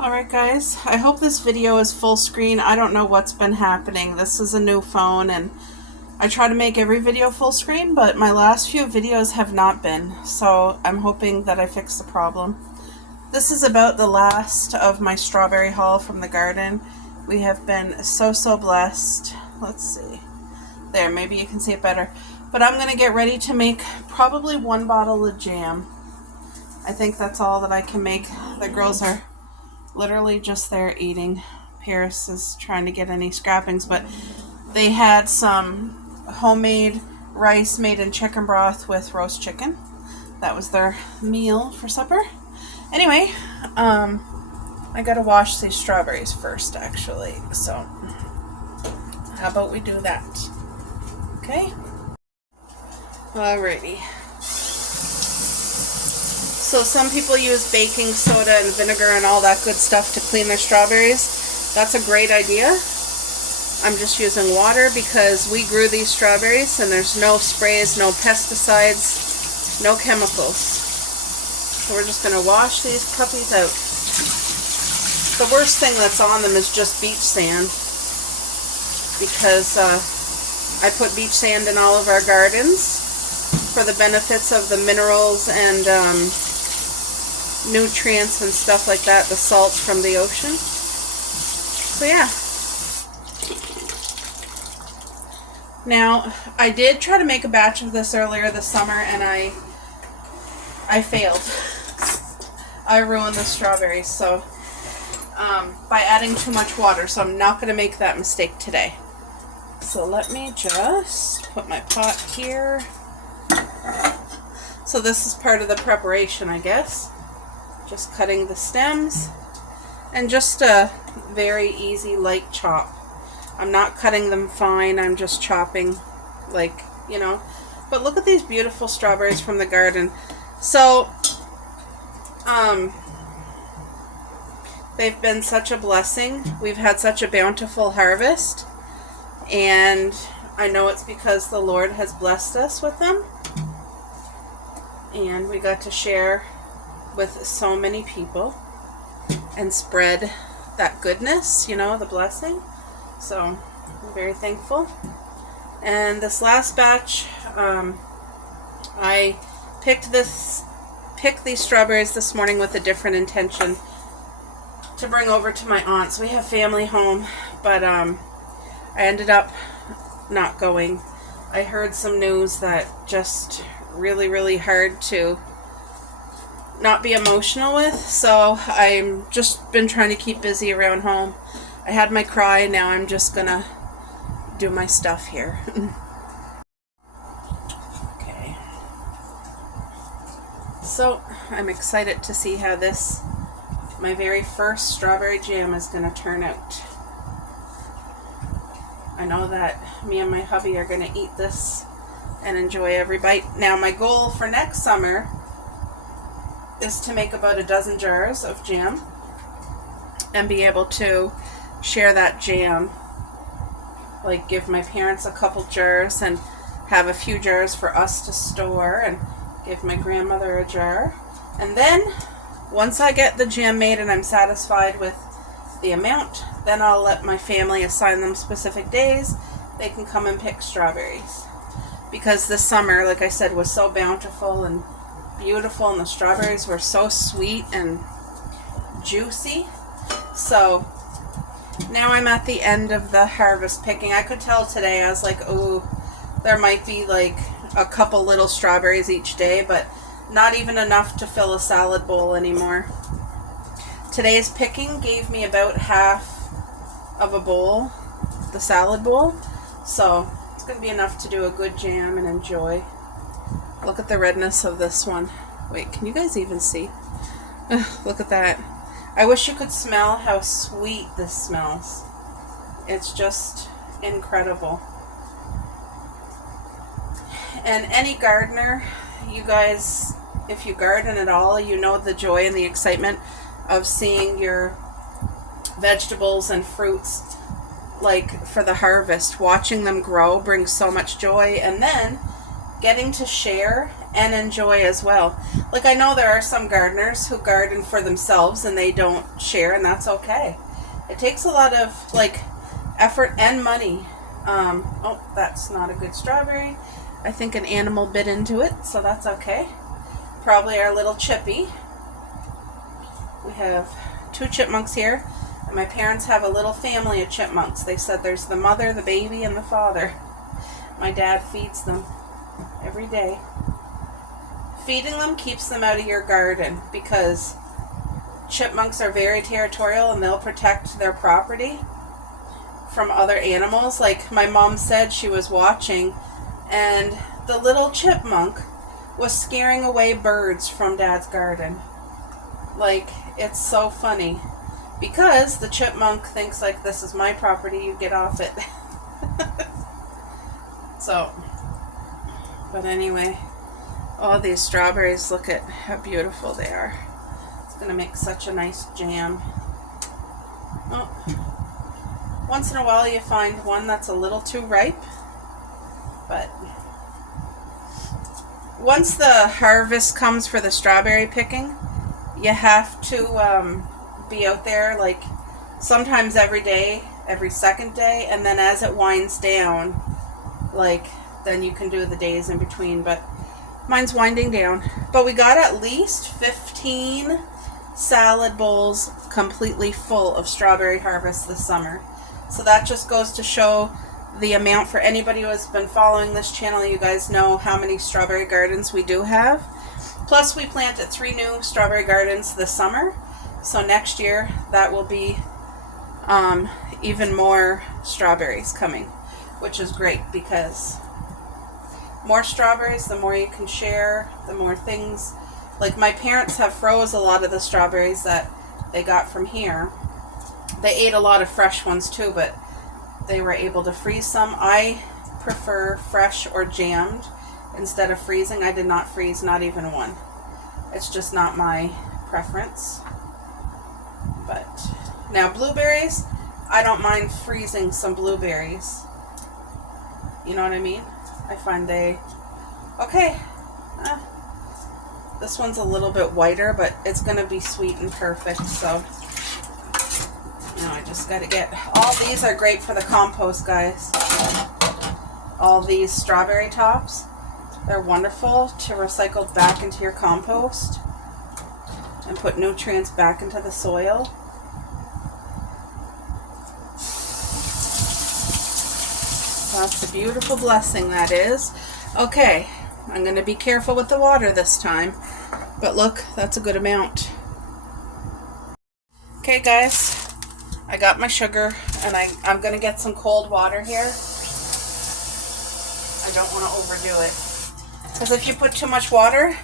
Alright guys, I hope this video is full screen. I don't know what's been happening. This is a new phone and I try to make every video full screen, but my last few videos have not been, so I'm hoping that I fix the problem. This is about the last of my strawberry haul from the garden. We have been so blessed. Let's see. There, maybe you can see it better. But I'm going to get ready to make probably 1 bottle of jam. I think that's all that I can make. The girls are literally just there eating. Paris is trying to get any scrappings, but they had some homemade rice made in chicken broth with roast chicken. That was their meal for supper. Anyway, I gotta wash these strawberries first, actually. So, how about we do that? Okay? Alrighty. So some people use baking soda and vinegar and all that good stuff to clean their strawberries. That's a great idea. I'm just using water because we grew these strawberries and there's no sprays, no pesticides, no chemicals. So we're just going to wash these puppies out. The worst thing that's on them is just beach sand, because I put beach sand in all of our gardens for the benefits of the minerals and nutrients and stuff like that, the salts from the ocean. So yeah. Now, I did try to make a batch of this earlier this summer and I failed. I ruined the strawberries, so by adding too much water, so I'm not going to make that mistake today. So let me just put my pot here. So this is part of the preparation, I guess. Just cutting the stems and just a very easy light chop. I'm not cutting them fine, I'm just chopping, like, you know. But look at these beautiful strawberries from the garden. So they've been such a blessing. We've had such a bountiful harvest, and I know it's because the Lord has blessed us with them, and we got to share with so many people and spread that goodness, you know, the blessing. So I'm very thankful. And this last batch, I picked these strawberries this morning with a different intention to bring over to my aunt's. We have family home, but I ended up not going. I heard some news that just really hard to not be emotional with, so I'm just been trying to keep busy around home. I had my cry, now I'm just gonna do my stuff here. Okay. So I'm excited to see how this, my very first strawberry jam, is gonna turn out. I know that me and my hubby are gonna eat this and enjoy every bite. Now my goal for next summer is to make about 12 jars of jam and be able to share that jam, like give my parents a couple jars and have a few jars for us to store, and give my grandmother a jar. And then once I get the jam made and I'm satisfied with the amount, then I'll let my family assign them specific days. They can come and pick strawberries, because this summer, like I said, was so bountiful and beautiful, and the strawberries were so sweet and juicy. So now I'm at the end of the harvest picking. I could tell today, I was like, oh, there might be like a couple little strawberries each day, but not even enough to fill a salad bowl anymore. Today's picking gave me about half of a bowl, the salad bowl, so it's going to be enough to do a good jam and enjoy. Look at the redness of this one. Wait, can you guys even see? Look at that. I wish you could smell how sweet this smells. It's just incredible. And any gardener, you guys, if you garden at all, you know the joy and the excitement of seeing your vegetables and fruits, like for the harvest. Watching them grow brings so much joy. And then getting to share and enjoy as well. Like, I know there are some gardeners who garden for themselves and they don't share, and that's okay. It takes a lot of like effort and money. Oh, that's not a good strawberry. I think an animal bit into it, so that's okay. Probably our little chippy. We have 2 chipmunks here, and my parents have a little family of chipmunks. They said there's the mother, the baby, and the father. My dad feeds them every day. Feeding them keeps them out of your garden because chipmunks are very territorial and they'll protect their property from other animals. Like my mom said, she was watching and the little chipmunk was scaring away birds from Dad's garden. Like, it's so funny because the chipmunk thinks like, this is my property, you get off it. So, but anyway, all these strawberries, look at how beautiful they are. It's going to make such a nice jam. Oh, once in a while you find one that's a little too ripe, but once the harvest comes for the strawberry picking, you have to be out there like sometimes every day, every second day, and then as it winds down, like then you can do the days in between. But mine's winding down. But we got at least 15 salad bowls completely full of strawberry harvest this summer. So that just goes to show the amount. For anybody who has been following this channel, you guys know how many strawberry gardens we do have. Plus we planted 3 new strawberry gardens this summer. So next year that will be even more strawberries coming, which is great because more strawberries, the more you can share, the more things. Like my parents have froze a lot of the strawberries that they got from here. They ate a lot of fresh ones too, but they were able to freeze some. I prefer fresh or jammed instead of freezing. I did not freeze, not even one. It's just not my preference. But now blueberries, I don't mind freezing some blueberries. You know what I mean? I find they... Okay. This one's a little bit whiter, but it's going to be sweet and perfect, so... Now I just got to get... All these are great for the compost, guys. All these strawberry tops. They're wonderful to recycle back into your compost and put nutrients back into the soil. That's a beautiful blessing, that is. Okay, I'm going to be careful with the water this time. But look, that's a good amount. Okay, guys. I got my sugar, and I'm going to get some cold water here. I don't want to overdo it. Because if you put too much water,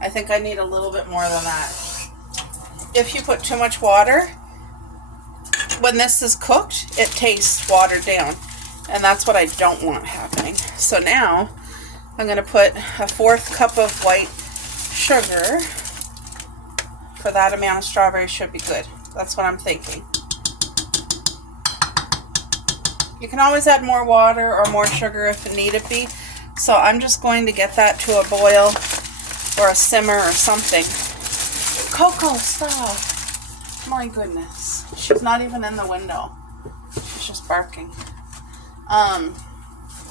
I think I need a little bit more than that. If you put too much water, when this is cooked, it tastes watered down. And that's what I don't want happening. So now, I'm going to put a 1/4 cup of white sugar. For that amount of strawberries should be good. That's what I'm thinking. You can always add more water or more sugar if it needed be. So I'm just going to get that to a boil or a simmer or something. Coco, stop. My goodness. She's not even in the window. She's just barking.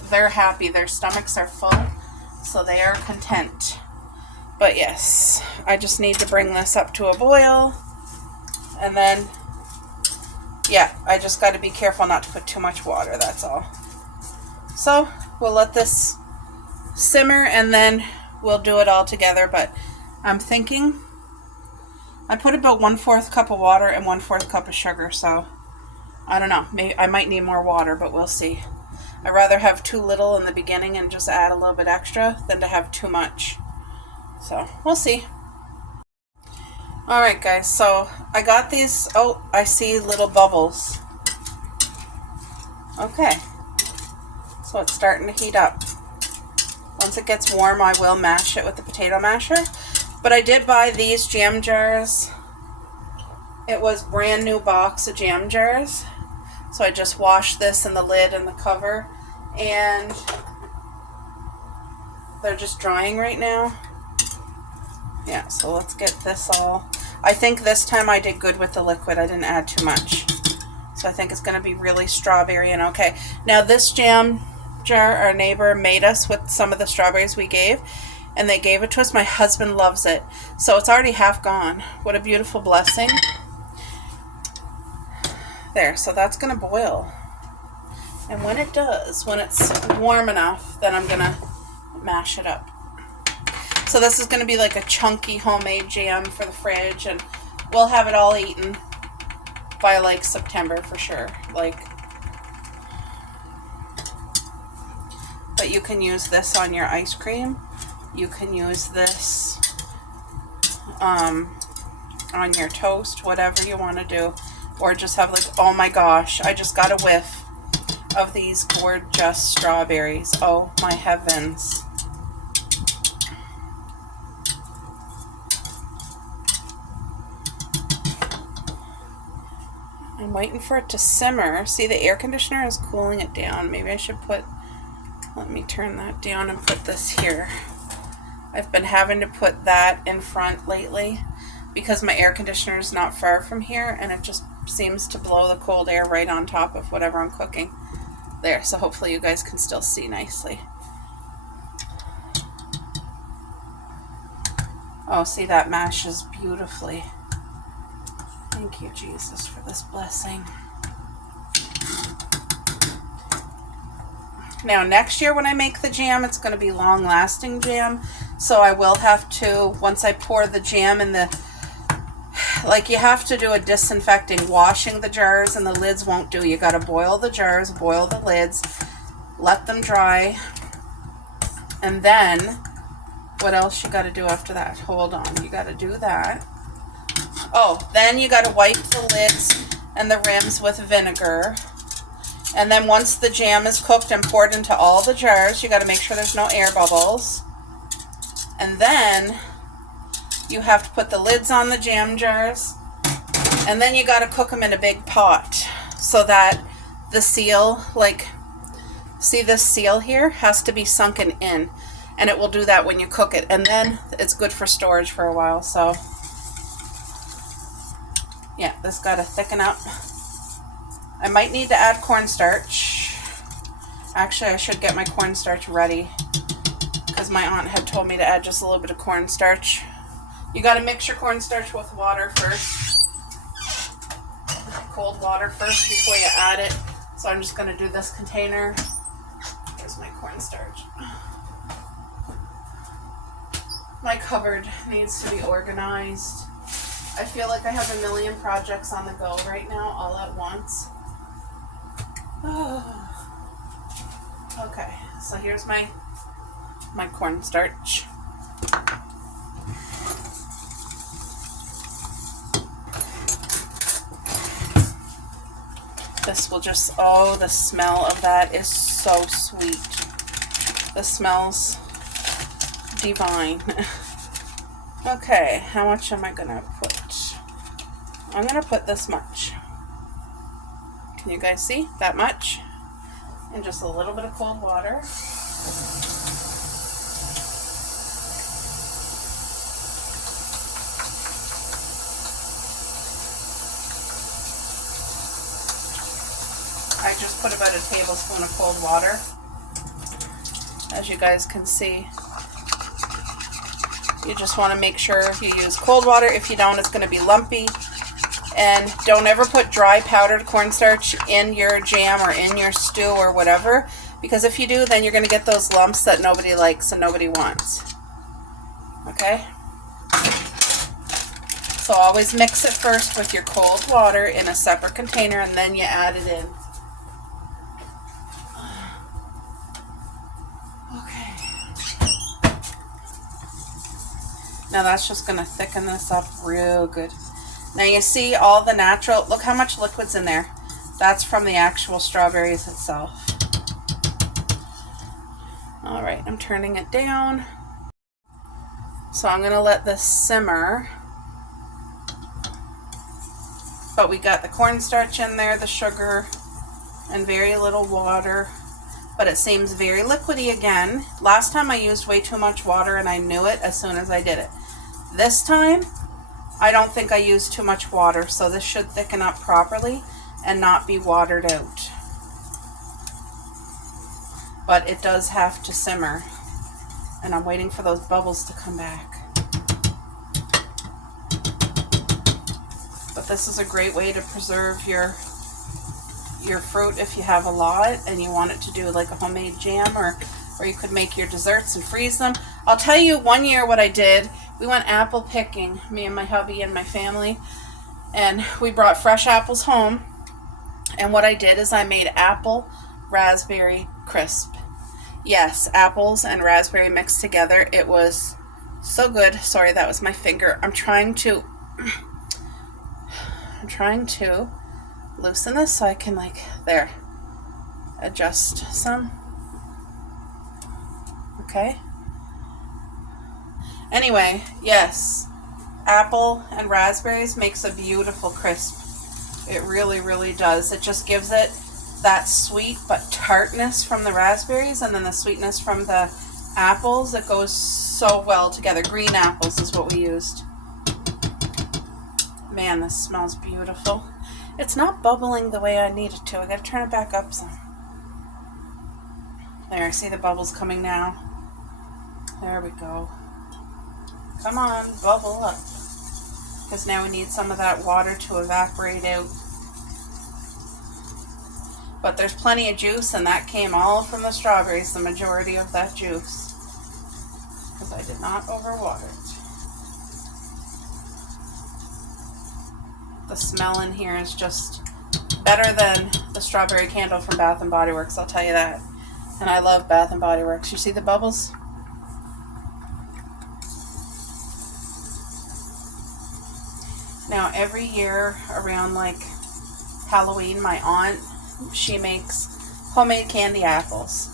They're happy. Their stomachs are full, so they are content. But yes, I just need to bring this up to a boil. And then, yeah, I just got to be careful not to put too much water, that's all. So, we'll let this simmer and then we'll do it all together. But I'm thinking, I put about 1/4 cup of water and 1/4 cup of sugar, so I don't know. Maybe I might need more water, but we'll see. I'd rather have too little in the beginning and just add a little bit extra than to have too much. So, we'll see. Alright guys, so I got these, oh, I see little bubbles. Okay, so it's starting to heat up. Once it gets warm, I will mash it with the potato masher. But I did buy these jam jars. It was a brand new box of jam jars. So I just washed this and the lid and the cover. And They're just drying right now. Yeah, so let's get this all. I think this time I did good with the liquid. I didn't add too much. So I think it's going to be really strawberry and okay. Now this jam jar, our neighbor made us with some of the strawberries we gave. And they gave it to us. My husband loves it. So it's already half gone. What a beautiful blessing. There, so that's going to boil. And when it does, when it's warm enough, then I'm going to mash it up. So this is going to be like a chunky homemade jam for the fridge, and we'll have it all eaten by like September for sure. Like, but you can use this on your ice cream. You can use this on your toast, whatever you want to do. Or just have like, oh my gosh, I just got a whiff of these gorgeous strawberries. Oh my heavens. I'm waiting for it to simmer. See, the air conditioner is cooling it down. Maybe I should let me turn that down and put this here. I've been having to put that in front lately because my air conditioner is not far from here and it just seems to blow the cold air right on top of whatever I'm cooking. There, so hopefully you guys can still see nicely. Oh, see, that mashes beautifully. Thank you, Jesus, for this blessing. Now, next year when I make the jam, it's going to be long-lasting jam. So I will have to, once I pour the jam in the, like you have to do a disinfecting, washing the jars, and the lids won't do. You got to boil the jars, boil the lids, let them dry. And then, what else you got to do after that? Hold on, you got to do that. Oh, then you got to wipe the lids and the rims with vinegar. And then once the jam is cooked and poured into all the jars, you got to make sure there's no air bubbles. And then you have to put the lids on the jam jars. And then you got to cook them in a big pot so that the seal, like, see this seal here, has to be sunken in. And it will do that when you cook it. And then it's good for storage for a while. So, yeah, this got to thicken up. I might need to add cornstarch. Actually, I should get my cornstarch ready because my aunt had told me to add just a little bit of cornstarch. You got to mix your cornstarch with water first. Cold water first before you add it. So I'm just going to do this container. Here's my cornstarch. My cupboard needs to be organized. I feel like I have a million projects on the go right now all at once. Okay, so here's my cornstarch. This will just, oh, the smell of that is so sweet. The smell's divine. Okay, how much am I gonna put? I'm gonna put this much. Can you guys see? That much. And just a little bit of cold water. I just put about a tablespoon of cold water. As you guys can see, you just want to make sure you use cold water. If you don't, it's going to be lumpy. And don't ever put dry powdered cornstarch in your jam or in your stew or whatever, because if you do, then you're going to get those lumps that nobody likes and nobody wants. Okay? So always mix it first with your cold water in a separate container and then you add it in. Okay. Now that's just going to thicken this up real good. Now you see all the natural, look how much liquid's in there. That's from the actual strawberries itself. All right, I'm turning it down. So I'm gonna let this simmer. But we got the cornstarch in there, the sugar, and very little water. but it seems very liquidy again. Last time I used way too much water and I knew it as soon as I did it. This time, I don't think I used too much water, so this should thicken up properly and not be watered out. But it does have to simmer, and I'm waiting for those bubbles to come back. But this is a great way to preserve your fruit if you have a lot and you want it to do like a homemade jam, or you could make your desserts and freeze them. I'll tell you one year what I did. We went apple picking, me and my hubby and my family, and we brought fresh apples home, and what I did is I made apple raspberry crisp. Yes, apples and raspberry mixed together. It was so good. Sorry, that was my finger. I'm trying to loosen this so I can, like, there, adjust some. Okay. Anyway, yes, apple and raspberries makes a beautiful crisp. It really, really does. It just gives it that sweet but tartness from the raspberries, and then the sweetness from the apples. It goes so well together. Green apples is what we used. Man, this smells beautiful. It's not bubbling the way I need it to. I gotta turn it back up some. There, see the bubbles coming now? There we go. Come on, bubble up. Because now we need some of that water to evaporate out. But there's plenty of juice, and that came all from the strawberries, the majority of that juice. Because I did not overwater it. The smell in here is just better than the strawberry candle from Bath & Body Works, I'll tell you that. And I love Bath & Body Works. You see the bubbles? Now, every year around like Halloween, my aunt, she makes homemade candy apples.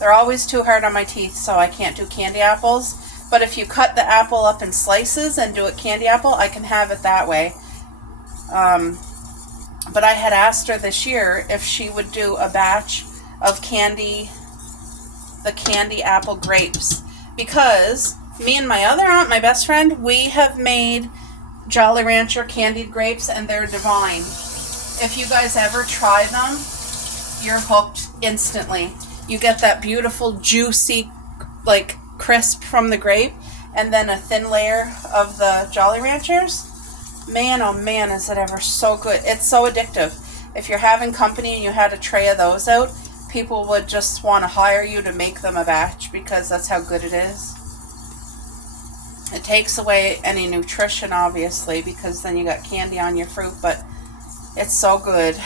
They're always too hard on my teeth, so I can't do candy apples. But if you cut the apple up in slices and do it candy apple, I can have it that way. But I had asked her this year if she would do a batch of the candy apple grapes, because me and my other aunt, my best friend, we have made Jolly Rancher candied grapes, and they're divine. If you guys ever try them, you're hooked instantly. You get that beautiful, juicy, like, crisp from the grape, and then a thin layer of the Jolly Ranchers. Man, oh man, is it ever so good. It's so addictive. If you're having company and you had a tray of those out, people would just want to hire you to make them a batch, because that's how good it is. It takes away any nutrition, obviously, because then you got candy on your fruit, but it's so good.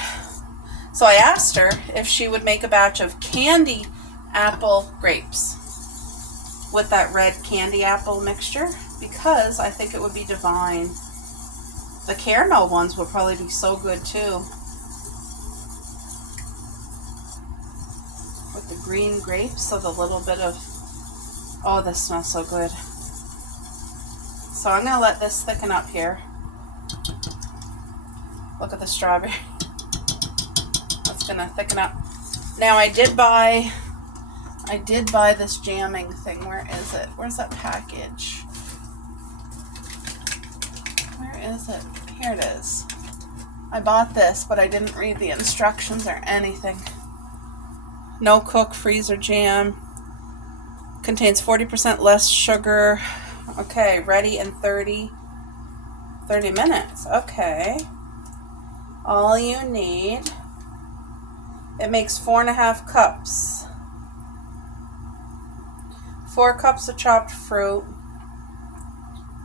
So I asked her if she would make a batch of candy apple grapes with that red candy apple mixture, because I think it would be divine. The caramel ones would probably be so good too. With the green grapes, so the little bit of, oh, this smells so good. So I'm going to let this thicken up here. Look at the strawberry. That's going to thicken up. Now I did buy this jamming thing. Where is it? Where's that package? Where is it? Here it is. I bought this, but I didn't read the instructions or anything. No cook freezer jam. Contains 40% less sugar. Okay, ready in 30 minutes. Okay. All you need, it makes 4.5 cups. 4 cups of chopped fruit.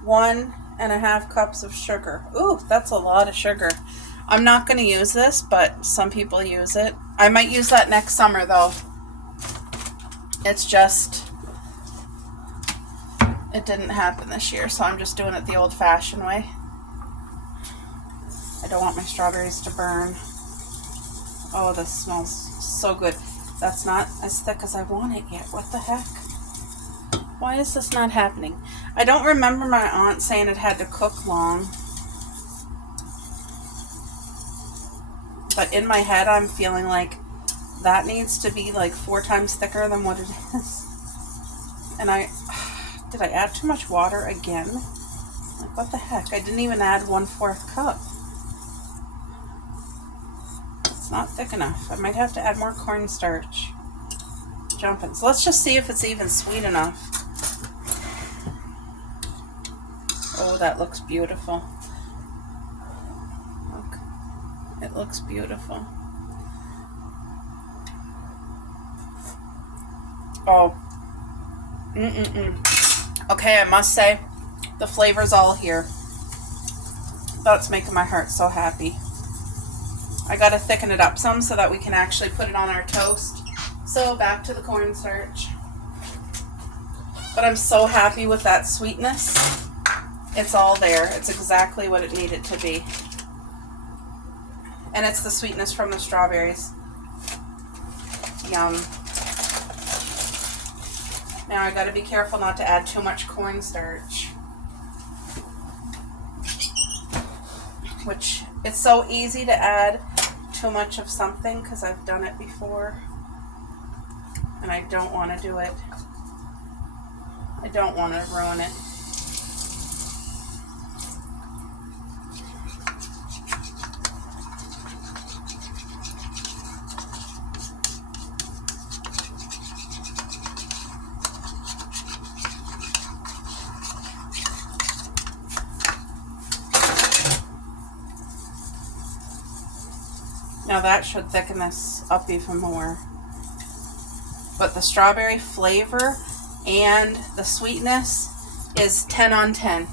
1.5 cups of sugar. Ooh, that's a lot of sugar. I'm not going to use this, but some people use it. I might use that next summer, though. It's just, it didn't happen this year, so I'm just doing it the old-fashioned way. I don't want my strawberries to burn. Oh, this smells so good. That's not as thick as I want it yet. What the heck? Why is this not happening? I don't remember my aunt saying it had to cook long. But in my head, I'm feeling like that needs to be like 4 times thicker than what it is. And did I add too much water again? Like, what the heck? I didn't even add 1/4 cup. It's not thick enough. I might have to add more cornstarch. Jumping. So let's just see if it's even sweet enough. Oh, that looks beautiful. Look. It looks beautiful. Oh. Okay, I must say, the flavor's all here. That's making my heart so happy. I gotta thicken it up some so that we can actually put it on our toast. So back to the cornstarch. But I'm so happy with that sweetness. It's all there. It's exactly what it needed to be. And it's the sweetness from the strawberries. Yum. Now I gotta be careful not to add too much cornstarch. Which, it's so easy to add too much of something because I've done it before. And I don't want to do it. I don't want to ruin it. Now that should thicken this up even more. But the strawberry flavor and the sweetness is 10 on 10.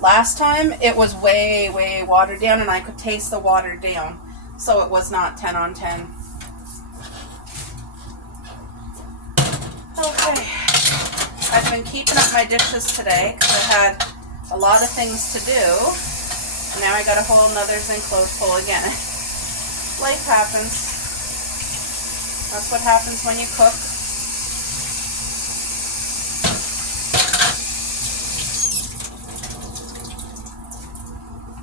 Last time it was way, way watered down and I could taste the watered down. So it was not 10 on 10. Okay. I've been keeping up my dishes today because I had a lot of things to do. And now I got a whole nother zinc load full again. Life happens. That's what happens when you cook.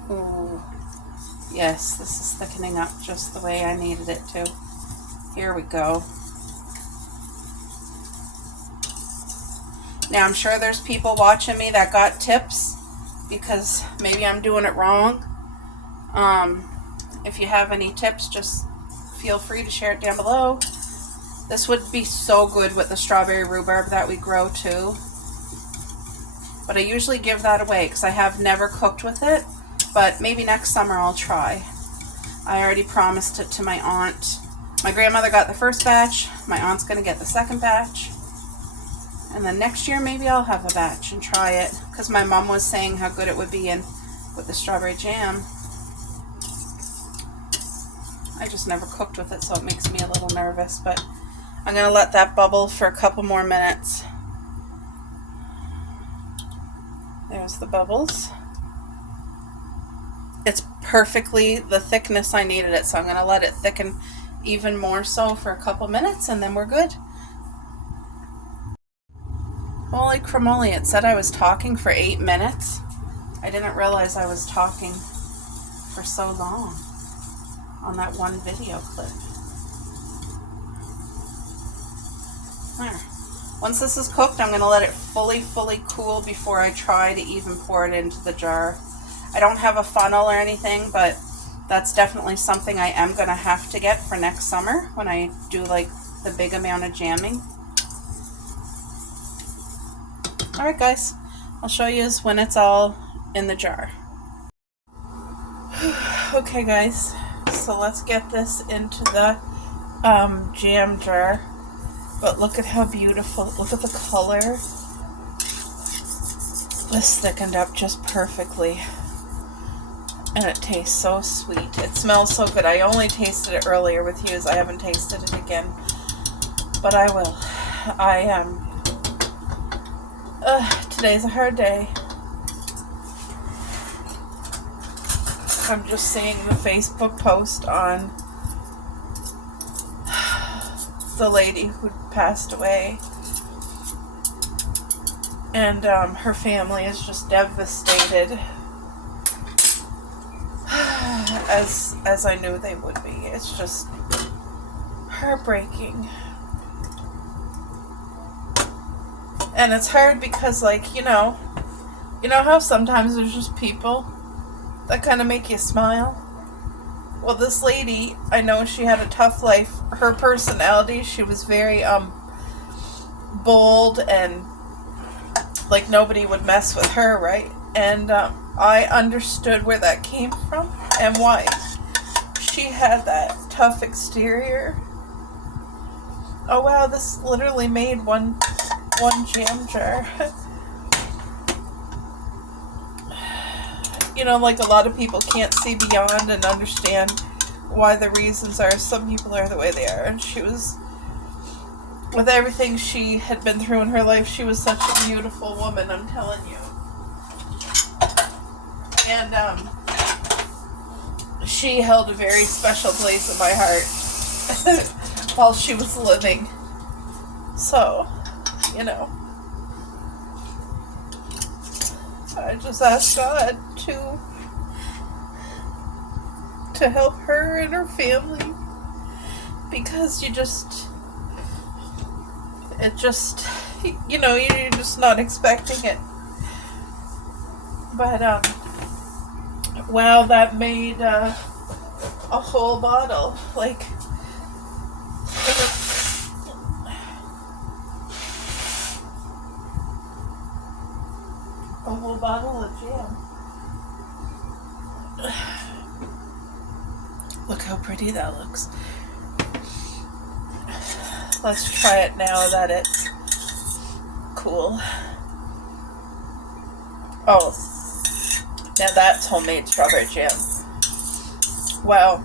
Ooh. Yes, this is thickening up just the way I needed it to. Here we go. Now I'm sure there's people watching me that got tips because maybe I'm doing it wrong. If you have any tips, just feel free to share it down below. This would be so good with the strawberry rhubarb that we grow too. But I usually give that away because I have never cooked with it. But maybe next summer I'll try. I already promised it to my aunt. My grandmother got the first batch. My aunt's going to get the second batch. And then next year maybe I'll have a batch and try it. Because my mom was saying how good it would be in with the strawberry jam. I just never cooked with it, so it makes me a little nervous, but I'm going to let that bubble for a couple more minutes. There's the bubbles. It's perfectly the thickness I needed it, so I'm going to let it thicken even more so for a couple minutes, and then we're good. Holy cramoly, it said I was talking for 8 minutes. I didn't realize I was talking for so long on that one video clip. There. Once this is cooked, I'm going to let it fully cool before I try to even pour it into the jar. I don't have a funnel or anything, but that's definitely something I am going to have to get for next summer when I do like the big amount of jamming. Alright guys, I'll show you when it's all in the jar. Okay guys, so let's get this into the jam jar. But look at how beautiful, look at the color. This thickened up just perfectly. And it tastes so sweet. It smells so good. I only tasted it earlier with Hughes. I haven't tasted it again. But I will. Today's a hard day. I'm just seeing the Facebook post on the lady who passed away, and her family is just devastated, as I knew they would be. It's just heartbreaking. And it's hard because, like, you know how sometimes there's just people that kind of make you smile? Well, this lady, I know she had a tough life. Her personality, she was very bold, and like nobody would mess with her, right? And I understood where that came from and why she had that tough exterior. Oh wow, this literally made one jam jar. You know, like a lot of people can't see beyond and understand why the reasons are. Some people are the way they are. And she was, with everything she had been through in her life, she was such a beautiful woman, I'm telling you. And she held a very special place in my heart while she was living. So, you know, I just ask God to help her and her family, because you're just not expecting it. But wow, that made a whole bottle, like a whole bottle of jam. Look how pretty that looks. Let's try it now that it's cool. Oh, now that's homemade strawberry jam. Wow.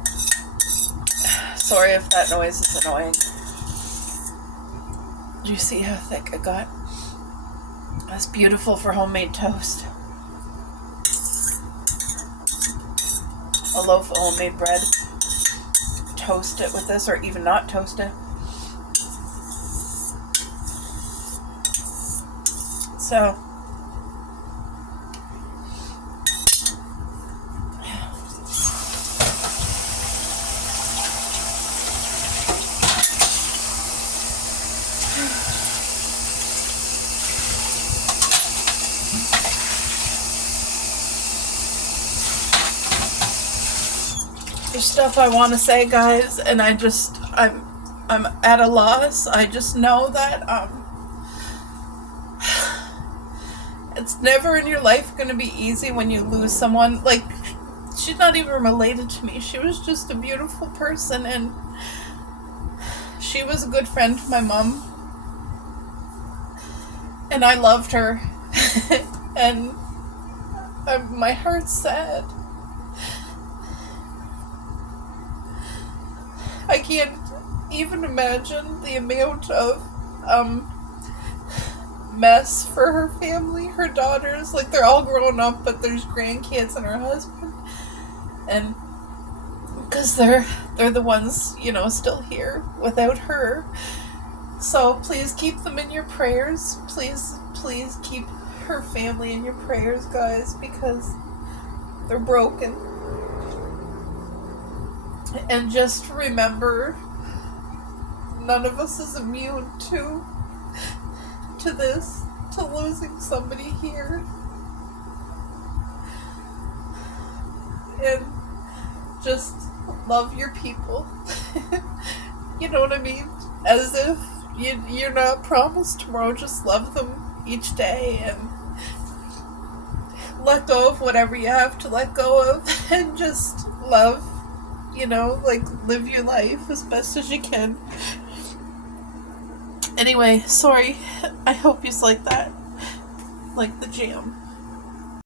Sorry if that noise is annoying. Do you see how thick it got? That's beautiful for homemade toast. A loaf of homemade bread. Toast it with this, or even not toast it. So, there's stuff I want to say, guys, and I'm at a loss. I just know that it's never in your life going to be easy when you lose someone. Like, she's not even related to me. She was just a beautiful person, and she was a good friend to my mom, and I loved her. And my heart's sad. I can't even imagine the amount of mess for her family, her daughters. Like, they're all grown up, but there's grandkids and her husband, and because they're the ones, you know, still here without her. So please keep them in your prayers. Please keep her family in your prayers, guys, because they're broken. And just remember, none of us is immune to this, to losing somebody here. And just love your people. You know what I mean? As if you're not promised tomorrow. Just love them each day and let go of whatever you have to let go of, and just love, you know, like, live your life as best as you can. Anyway, sorry. I hope you like that. Like the jam.